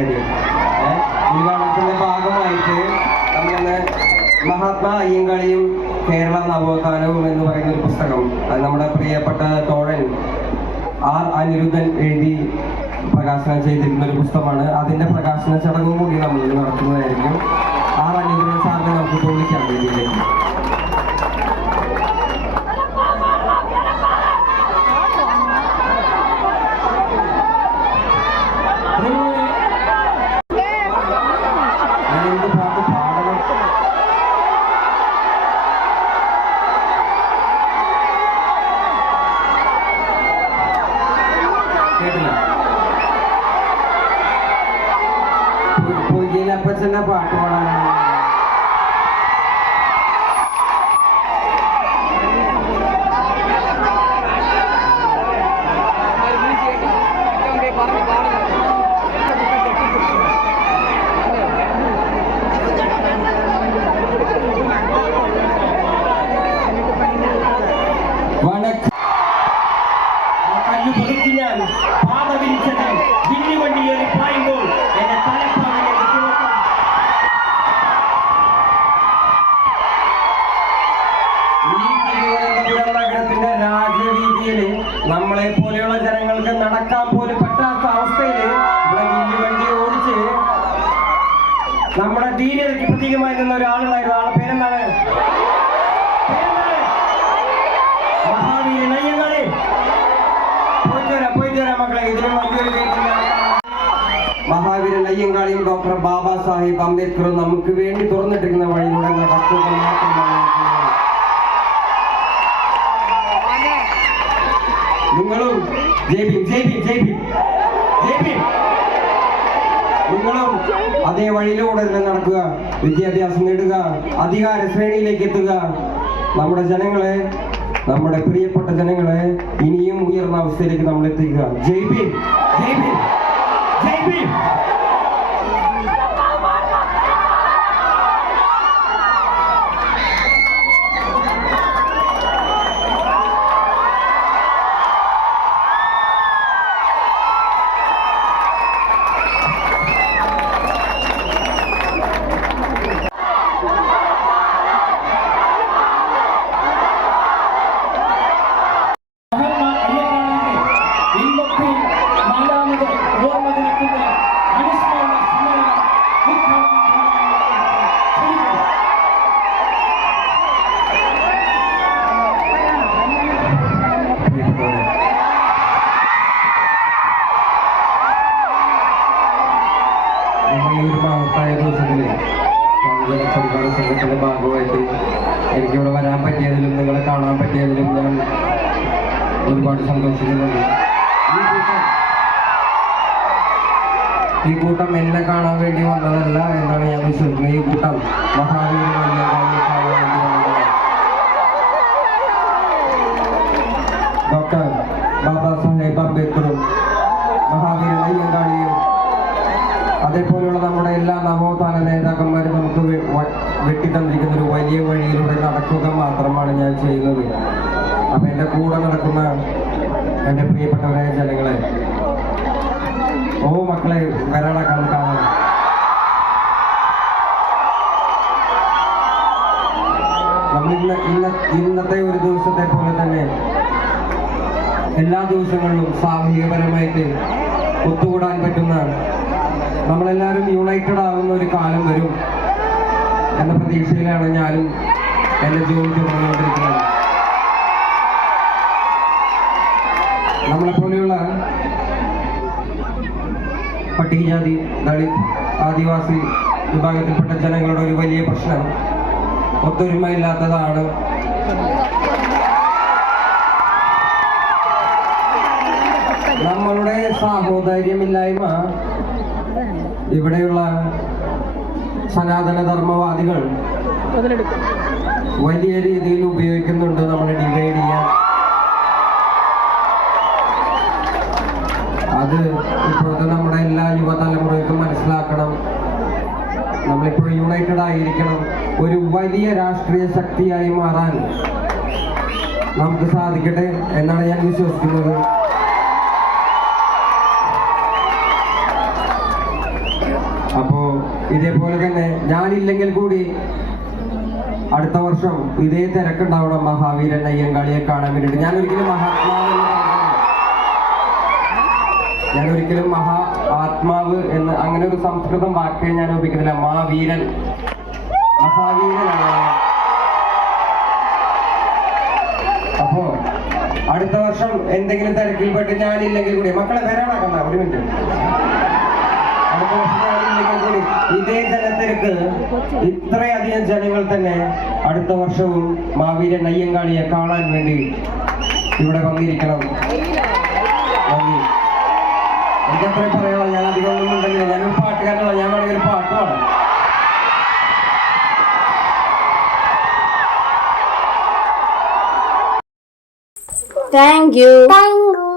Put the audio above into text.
കാര്യം. ഉദ്ഘാടനത്തിന്റെ ഭാഗമായിട്ട് നമ്മളിന്ന് മഹാത്മാ അയ്യങ്കാളിയും കേരള നവോത്ഥാനവും എന്ന് പറയുന്ന ഒരു പുസ്തകം, അത് നമ്മുടെ പ്രിയപ്പെട്ട തോഴൻ ആർ അനിരുദ്ധൻ എഴുതി പ്രകാശനം ചെയ്തിരിക്കുന്ന ഒരു പുസ്തകമാണ്. അതിന്റെ പ്രകാശന ചടങ്ങും കൂടി നമ്മൾ നടത്തുന്നതായിരിക്കും. ആർ അനിരുദ്ധൻ സാറിനെ നമുക്ക് വിളിക്കാം വേദിയിലേക്ക്. പൊയ്യലപ്പച്ചന്റെ പാട്ട് പാടാനാണ്. കല്ലു പൊറുക്കി ഞാൻ പാത വിരിച്ചത് വില്ലുവണ്ടിയേറി പായുമ്പോൾ എന്റെ നഗരത്തിന്റെ രാജവീതിയില് നമ്മളെ പോലെയുള്ള ജനങ്ങൾക്ക് നടക്കാൻ പോലും പറ്റാത്ത അവസ്ഥയില് ഇവിടെ വില്ലുവണ്ടി ഓടിച്ച് നമ്മുടെ ധീരതയ്ക്ക് പ്രതീകമായി നിന്ന ഒരാളുണ്ടായിരുന്നു. ആളുടെ പേരെന്താണ്? മഹാവീരൻ അയ്യങ്കാളി. പോയിട്ട് വരാം മക്കളെ. ഇതിലും വലിയൊരു കേട്ടില്ല. മഹാവീരൻ അയ്യങ്കാളിയും ഡോക്ടർ ബാബാ സാഹിബ് അംബേദ്കറും നമുക്ക് വേണ്ടി തുറന്നിട്ടിരിക്കുന്ന വഴിയിലൂടെ നടക്കുക മാത്രമാണ്. നിങ്ങളും നിങ്ങളും അതേ വഴിയിലൂടെ തന്നെ നടക്കുക, വിദ്യാഭ്യാസം നേടുക, അധികാര ശ്രേണിയിലേക്ക് എത്തുക. നമ്മുടെ ജനങ്ങളെ, നമ്മുടെ പ്രിയപ്പെട്ട ജനങ്ങളെ ഇനിയും ഉയർന്ന അവസ്ഥയിലേക്ക് നമ്മൾ എത്തിക്കുക. ജയ് ഭീം, ജയ് ഭീം, ജയ് ഭീം. സംഘത്തിന്റെ ഭാഗമായിട്ട് എനിക്കിവിടെ വരാൻ പറ്റിയതിലും നിങ്ങളെ കാണാൻ പറ്റിയതിലും ഞാൻ ഒരുപാട് സന്തോഷിക്കുന്നുണ്ട്. ഈ കൂട്ടം എന്നെ കാണാൻ വേണ്ടി വന്നതല്ല എന്നാണ് ഞാൻ വിശ്വസിക്കുന്നത്. ഈ കൂട്ടം മഹാവീരൻ അയ്യങ്കാളിയെ കാണാൻ വേണ്ടി വന്നതാണ്. ഡോക്ടർ ബാബാ സാഹേബ് അംബേദ്കറും മഹാവീരൻ അയ്യങ്കാളിയും അതേപോലെയുള്ള നമ്മുടെ എല്ലാ നവോത്ഥാന നേതാക്കന്മാരും നമുക്ക് വെട്ടിത്തന്നിരിക്കുന്ന ഒരു വലിയ വഴിയിലൂടെ നടക്കുക മാത്രമാണ് ഞാൻ ചെയ്യുന്നത്. അപ്പൊ എൻ്റെ കൂടെ നടക്കുന്ന എൻ്റെ പ്രിയപ്പെട്ടവരായ ജനങ്ങളെ, ഓ മക്കളെ വരാടാക്കാൻ കാണാം. നമ്മൾ ഇന്നത്തെ ഒരു ദിവസത്തെ പോലെ തന്നെ എല്ലാ ദിവസങ്ങളിലും സാമൂഹികപരമായിട്ട് ഒത്തുകൂടാൻ പറ്റുന്ന, നമ്മളെല്ലാവരും യുണൈറ്റഡ് ആകുന്ന ഒരു കാലം വരും എന്ന പ്രതീക്ഷയിലാണ് ഞാനും എൻ്റെ ജോലി തുടർന്നുകൊണ്ടിരിക്കുന്നത്. നമ്മളെപ്പോലെയുള്ള പട്ടികജാതി, ദളിത്, ആദിവാസി വിഭാഗത്തിൽപ്പെട്ട ജനങ്ങളുടെ ഒരു വലിയ പ്രശ്നം ഒത്തൊരുമയില്ലാത്തതാണ്. നമ്മളുടെ സാഹോദര്യമില്ലായ്മ ഇവിടെയുള്ള സനാതന ധർമ്മവാദികൾ വലിയ രീതിയിൽ ഉപയോഗിക്കുന്നുണ്ട് നമ്മളെ ഡിവൈഡ് ചെയ്യാൻ. അത് ഇപ്പോഴത്തെ നമ്മുടെ എല്ലാ യുവതലമുറയ്ക്കും മനസ്സിലാക്കണം. നമ്മളിപ്പോൾ യുണൈറ്റഡ് ആയിരിക്കണം. ഒരു വലിയ രാഷ്ട്രീയ ശക്തിയായി മാറാൻ നമുക്ക് സാധിക്കട്ടെ എന്നാണ് ഞാൻ വിശ്വസിക്കുന്നത്. അപ്പോ ഇതേപോലെ തന്നെ ഞാനില്ലെങ്കിൽ കൂടി അടുത്ത വർഷം ഇതേ തിരക്കുണ്ടാവണം മഹാവീരൻ അയ്യങ്കാളിയെ കാണാൻ വേണ്ടിയിട്ട്. ഞാനൊരിക്കലും മഹാ ആത്മാവ് എന്ന് അങ്ങനെ ഒരു സംസ്കൃതം വാക്കേ ഞാൻ ഉപയോഗിക്കുന്നില്ല. മഹാവീരൻ, മഹാവീരനാണ്. അപ്പോ അടുത്ത വർഷം എന്തെങ്കിലും തിരക്കിൽപ്പെട്ട് ഞാനില്ലെങ്കിൽ കൂടി മക്കളെ വരാനാക്കണ്ട, ഒരു മിനിറ്റ്. അടുത്ത വർഷം ഞാനില്ലെങ്കിൽ കൂടി ഇതേ ജനത്തിരക്ക് ഇത്രയധികം ജനങ്ങൾ തന്നെ അടുത്ത വർഷവും മഹാവീരൻ അയ്യങ്കാളിയെ കാണാൻ വേണ്ടി ഇവിടെ വന്നിരിക്കണം. നന്ദി. എനിക്കത്രയും പറയാനുള്ള, ഞാൻ അധികം ഒന്നും ഉണ്ടെങ്കിൽ ഞാനൊരു പാട്ടുകാരനുള്ള, ഞാൻ വേണമെങ്കിൽ ഒരു പാട്ട് പാടാം. Thank you.